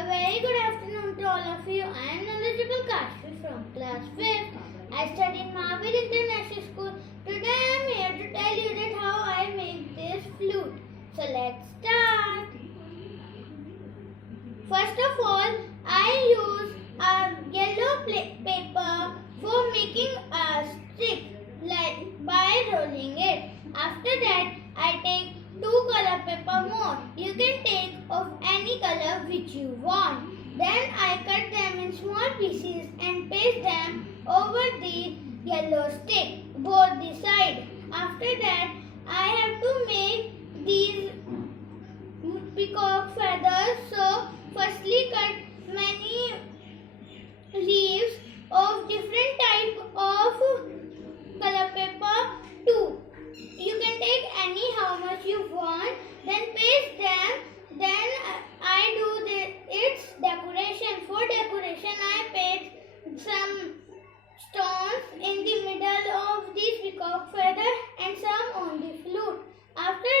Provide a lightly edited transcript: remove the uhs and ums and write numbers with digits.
A very good afternoon to all of you. I am knowledgeable Kashvi from Class 5th. I study in Mahavir International School. Today I am here to tell you that how I make this flute. So let's start. First of all, I use a yellow paper for making a stick by rolling it. After that, I take 2 color paper more. You can take of any color which you want. Then I cut them in small pieces and paste them over the yellow stick, both the side. After that, I have to make these peacock feathers. So, firstly cut many leaves of different type of color paper too. You can take any how much you want, then paste them. Then I do its decoration. For decoration, I paste some stones in the middle of this peacock feather and some on the flute. After